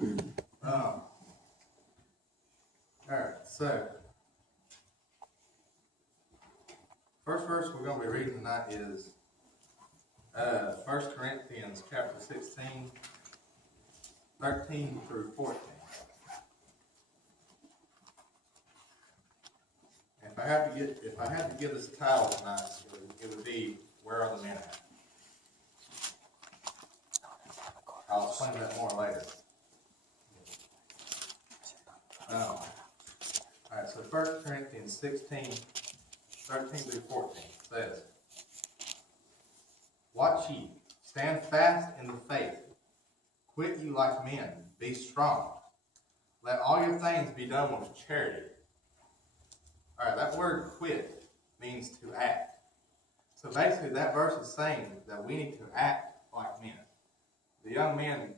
All right, so first verse we're going to be reading tonight is 1 Corinthians chapter 16, 13 through 14. If I had to give this title tonight, it would be "Where Are the Men At?" I'll explain that more later. All right, so 1 Corinthians 16, 13 through 14 says, "Watch ye, stand fast in the faith, quit you like men, be strong. Let all your things be done with charity." All right, that word "quit" means to act. So basically that verse is saying that we need to act like men. The young men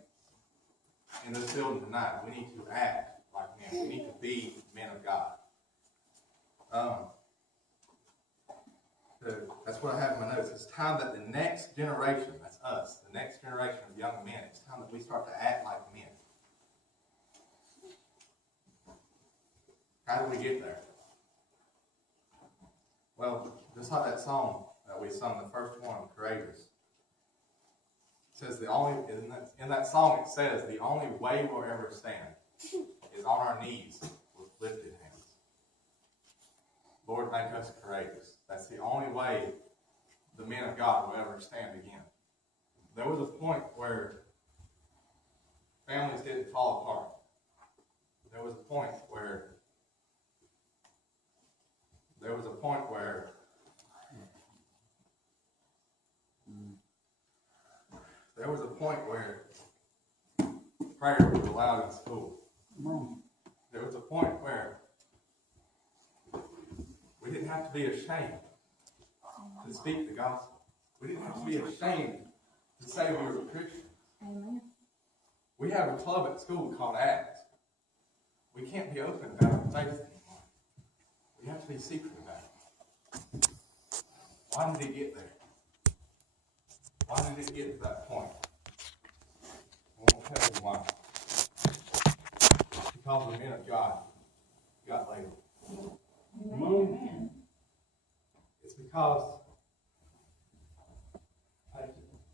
in this building tonight, we need to act like men. We need to be men of God. So that's what I have in my notes. It's time that the next generation, that's us, the next generation of young men, it's time that we start to act like men. How do we get there? Well, just like that song that we sung, the first one, Courageous. It says in that song it says the only way we'll ever stand is on our knees with lifted hands. Lord, make us courageous. That's the only way the men of God will ever stand again. There was a point where families didn't fall apart. There was a point where prayer was allowed in school. There was a point where we didn't have to be ashamed to speak the gospel. We didn't have to be ashamed to say we were a Christian. Amen. We have a club at school called Acts. We can't be open about our faith anymore. We have to be secret about it. Why did it get there? Why did it get to that point? I won't tell you why. Because the men of God got labeled. Amen. It's because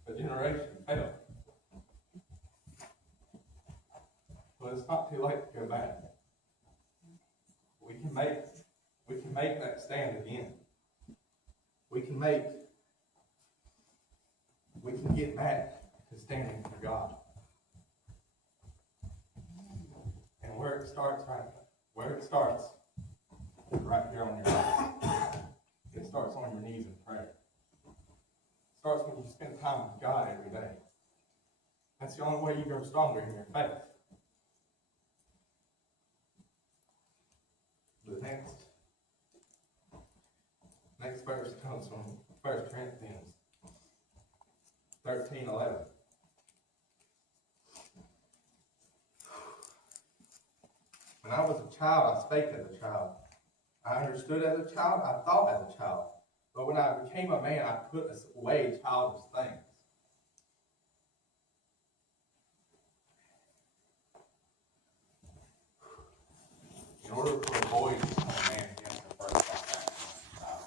a generation failed. But it's not too late to go back. We can make that stand again. We can get back to standing for God. And where it starts right here on your knees. It starts on your knees in prayer. It starts when you spend time with God every day. That's the only way you grow stronger in your faith. The next verse comes from 1 Corinthians 13:11. When I was a child, I spake as a child. I understood as a child, I thought as a child. But when I became a man, I put away childish things. In order for a boy to become a man, he has to first start acting like a child.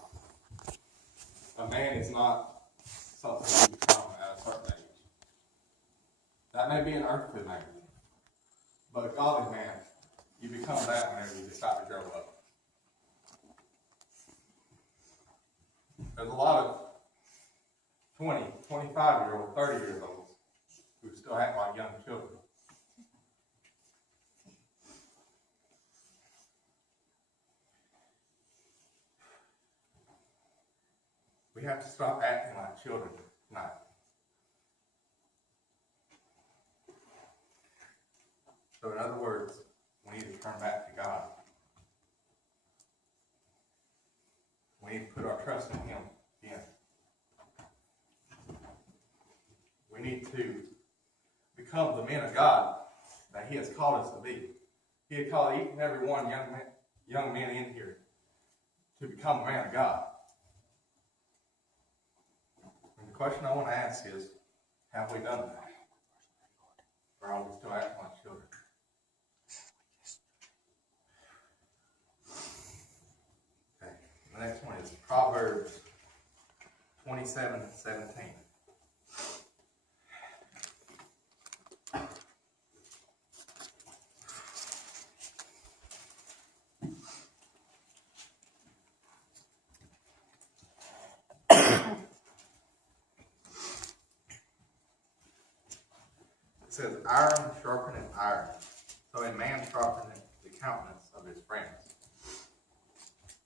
A man is not something you become at a certain age. That may be an earthly man. But a godly man, you become that whenever you decide to grow up. There's a lot of 20, 25-year-old, 30-year-olds who still act like young children. We have to stop acting like children tonight. So in other words, we need to turn back to God. We need to put our trust in Him again. We need to become the men of God that He has called us to be. He had called each and every one young man in here to become a man of God. And the question I want to ask is, have we done that? Or are we still acting like children? says, iron sharpeneth iron. So a man sharpeneth the countenance of his friends.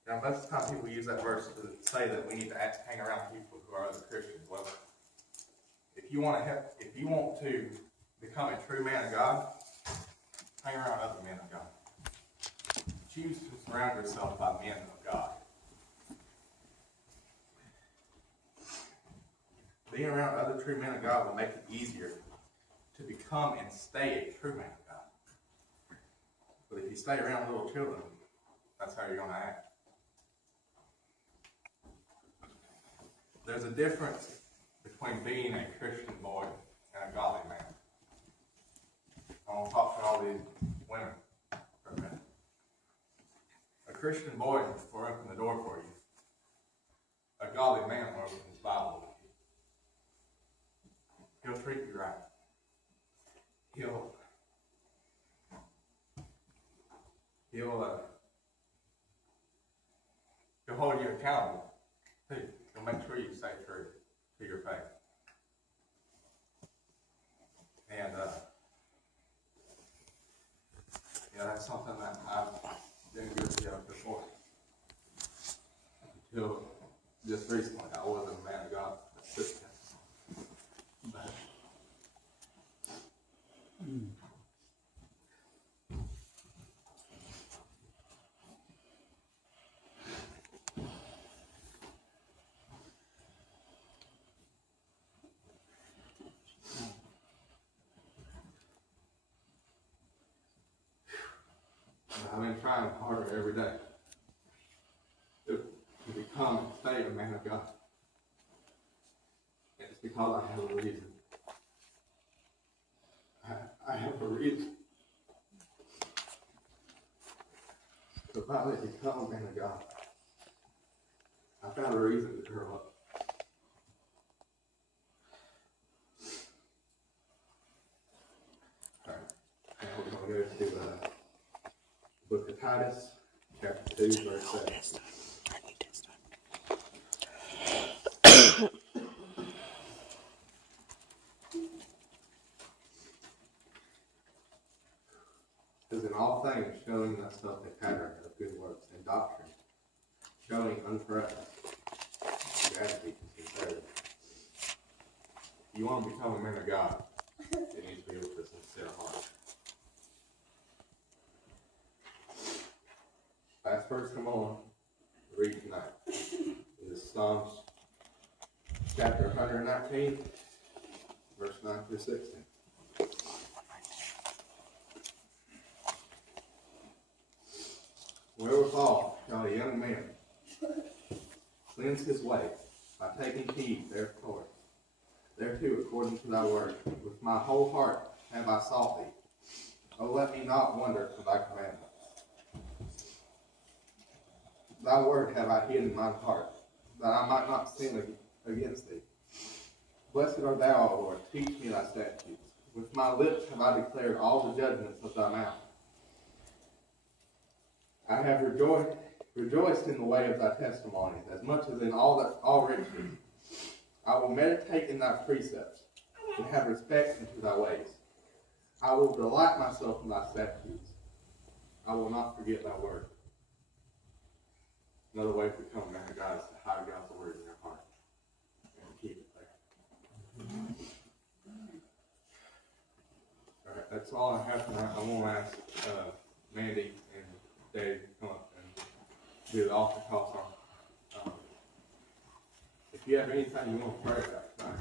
Now, most of the time people use that verse to say that we need to hang around people who are other Christians. Well, if you want to become a true man of God, hang around other men of God. Choose to surround yourself by men of God. Being around other true men of God will make it easier to become and stay a true man of God. But if you stay around little children, that's how you're going to act. There's a difference between being a Christian boy and a godly man. I want to talk to all these women for a minute. A Christian boy will open the door for you. A godly man will open his Bible with you. He'll treat you right. He'll hold you accountable. He'll make sure you stay true to your faith. And that's something that I've been guilty of before. Until just recently, I wasn't a man of God. But I've been trying harder every day to become and stay a man of God. It's because I have a reason. I have a reason to finally become a man of God. I found a reason to grow up. All right, now we're going to go to the book of Titus, chapter 2, verse 7. Says, in all things, showing thyself a pattern of good works and doctrine, showing uncorruptness, gravity, and sincerity. If you want to become a man of God, it needs to be with a sincere heart. Last verse I'm on to read tonight is Psalms chapter 119, verse 9 through 16. Wherewithal shall a young man cleanse his way by taking heed thereto according to thy word. With my whole heart have I sought thee. O let me not wander from thy commandments. Thy word have I hid in mine heart, that I might not sin against thee. Blessed art thou, O Lord, teach me thy statutes. With my lips have I declared all the judgments of thy mouth. I have rejoiced in the way of thy testimonies, as much as in all riches. I will meditate in thy precepts, and have respect unto thy ways. I will delight myself in thy statutes. I will not forget thy word. Another way to become a man of God is to hide God's word in your heart and keep it there. All right, that's all I have tonight. I'm going to ask Mandy and Dave to come up and do the altar call song. If you have anything you want to pray about tonight,